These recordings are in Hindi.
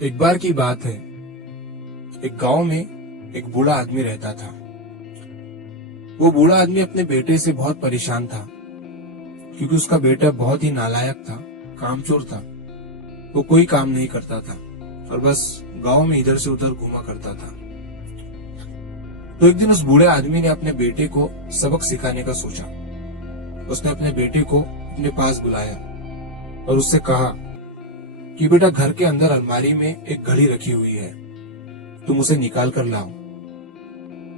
एक बार की बात है, एक गांव में एक बूढ़ा आदमी रहता था। वो बूढ़ा आदमी अपने बेटे से बहुत परेशान था, क्योंकि उसका बेटा बहुत ही नालायक था, कामचोर था। वो कोई काम नहीं करता था और बस गांव में इधर से उधर घूमा करता था। तो एक दिन उस बूढ़े आदमी ने अपने बेटे को सबक सिखाने का सोचा। उसने अपने बेटे को अपने पास बुलाया और उससे कहा कि बेटा, घर के अंदर अलमारी में एक घड़ी रखी हुई है, तुम उसे निकाल कर लाओ।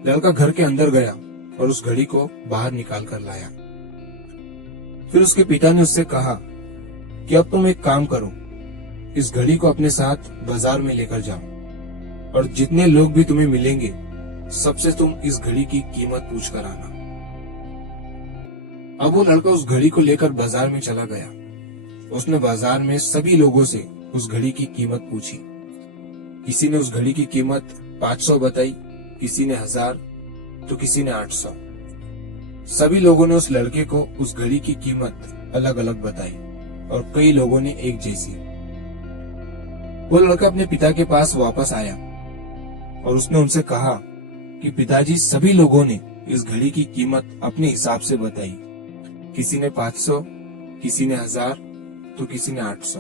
लड़का घर के अंदर गया और उस घड़ी को बाहर निकाल कर लाया। फिर उसके पिता ने उससे कहा कि अब तुम एक काम करो, इस घड़ी को अपने साथ बाजार में लेकर जाओ और जितने लोग भी तुम्हें मिलेंगे सबसे तुम इस घड़ी की कीमत पूछ कर आना। अब वो लड़का उस घड़ी को लेकर बाजार में चला गया। उसने बाजार में सभी लोगों से उस घड़ी की कीमत पूछी। किसी ने उस घड़ी की कीमत 500 बताई, किसी ने 1000, तो किसी ने 800। सभी लोगों ने उस लड़के को उस घड़ी की कीमत अलग अलग बताई और कई लोगों ने एक जैसी। वो लड़का अपने पिता के पास वापस आया और उसने उनसे कहा कि पिताजी, सभी लोगों ने इस घड़ी की कीमत अपने हिसाब से बताई। किसी ने 500, किसी ने 1000, तो किसी ने 800।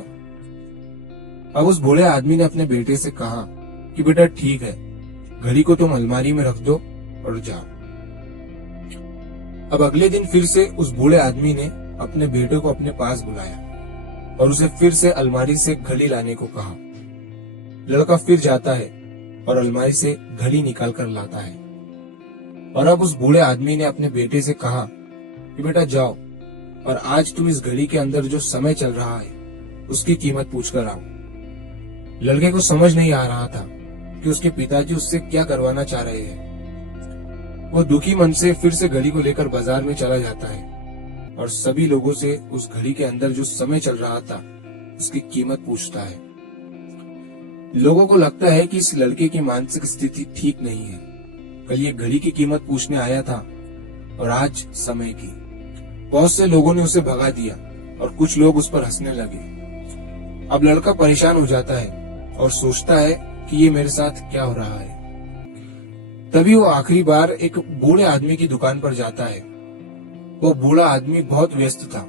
अब उस बूढ़े आदमी ने अपने बेटे से कहा कि बेटा ठीक है, घड़ी को तुम अलमारी में रख दो और जाओ। अब अगले दिन फिर से उस बूढ़े आदमी ने अपने बेटे को अपने पास बुलाया और उसे फिर से अलमारी से घड़ी लाने को कहा। लड़का फिर जाता है और अलमारी से घड़ी निकाल कर लाता है। और अब उस बूढ़े आदमी ने अपने बेटे से कहा कि बेटा जाओ और आज तुम इस घड़ी के अंदर जो समय चल रहा है उसकी कीमत पूछ कर आओ। लड़के को समझ नहीं आ रहा था कि उसके पिताजी उससे क्या करवाना चाह रहे हैं। वो दुखी मन से फिर से घड़ी को लेकर बाजार में चला जाता है और सभी लोगों से उस घड़ी के अंदर जो समय चल रहा था उसकी कीमत पूछता है। लोगों को लगता है कि इस लड़के की मानसिक स्थिति ठीक नहीं है। कल ये घड़ी की कीमत पूछने आया था और आज समय की। बहुत से लोगों ने उसे भगा दिया और कुछ लोग उस पर हंसने लगे। अब लड़का परेशान हो जाता है और सोचता है कि ये मेरे साथ क्या हो रहा है। तभी वो आखिरी बार एक बूढ़े आदमी की दुकान पर जाता है। वो बूढ़ा आदमी बहुत व्यस्त था।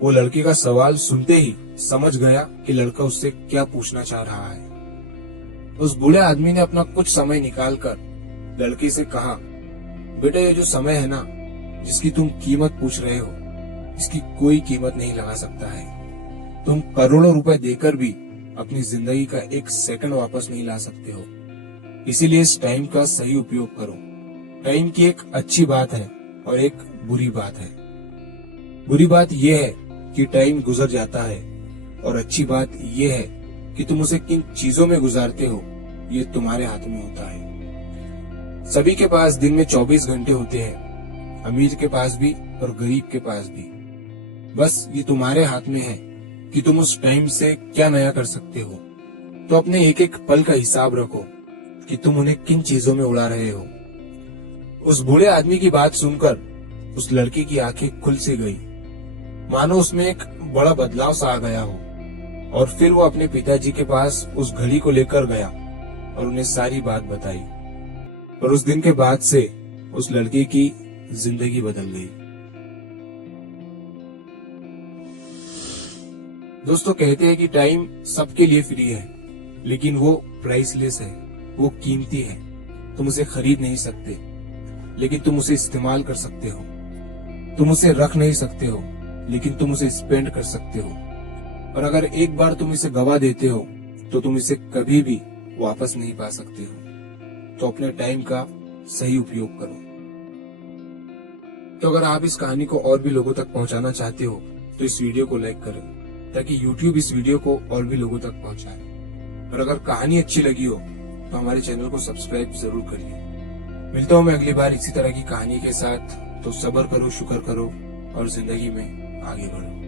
वो लड़के का सवाल सुनते ही समझ गया कि लड़का उससे क्या पूछना चाह रहा है। उस बूढ़े आदमी ने अपना कुछ समय निकालकर लड़के से कहा, बेटा, ये जो समय है ना, जिसकी तुम कीमत पूछ रहे हो, इसकी कोई कीमत नहीं लगा सकता है। तुम करोड़ों रुपए देकर भी अपनी जिंदगी का एक सेकंड वापस नहीं ला सकते हो। इसीलिए इस टाइम का सही उपयोग करो। टाइम की एक अच्छी बात है और एक बुरी बात है। बुरी बात यह है कि टाइम गुजर जाता है और अच्छी बात यह है कि तुम उसे किन चीजों में गुजारते हो, ये तुम्हारे हाथ में होता है। सभी के पास दिन में 24 घंटे होते हैं, अमीर के पास भी और गरीब के पास भी। बस ये तुम्हारे हाथ में है कि तुम उस टाइम से क्या नया कर सकते हो। तो अपने एक एक पल का हिसाब रखो कि तुम उन्हें किन चीजों में उड़ा रहे हो। उस बूढ़े आदमी की बात सुनकर उस लड़के की आंखें खुल सी गई, मानो उसमें एक बड़ा बदलाव सा आ गया हो। और फिर वो अपने पिताजी के पास उस घड़ी को लेकर गया और उन्हें सारी बात बताई। और उस दिन के बाद से उस लड़के की जिंदगी बदल गई। दोस्तों, कहते हैं कि टाइम सबके लिए फ्री है, लेकिन वो प्राइसलेस है, वो कीमती है। तुम उसे खरीद नहीं सकते, लेकिन तुम उसे इस्तेमाल कर सकते हो। तुम उसे रख नहीं सकते हो, लेकिन तुम उसे स्पेंड कर सकते हो। और अगर एक बार तुम इसे गवा देते हो तो तुम इसे कभी भी वापस नहीं पा सकते हो। तो अपने टाइम का सही उपयोग करो। तो अगर आप इस कहानी को और भी लोगों तक पहुंचाना चाहते हो तो इस वीडियो को लाइक करें, ताकि YouTube इस वीडियो को और भी लोगों तक पहुंचाए। और अगर कहानी अच्छी लगी हो तो हमारे चैनल को सब्सक्राइब जरूर करिए। मिलता हूं मैं अगली बार इसी तरह की कहानी के साथ। तो सब्र करो, शुक्र करो और जिंदगी में आगे बढ़ो।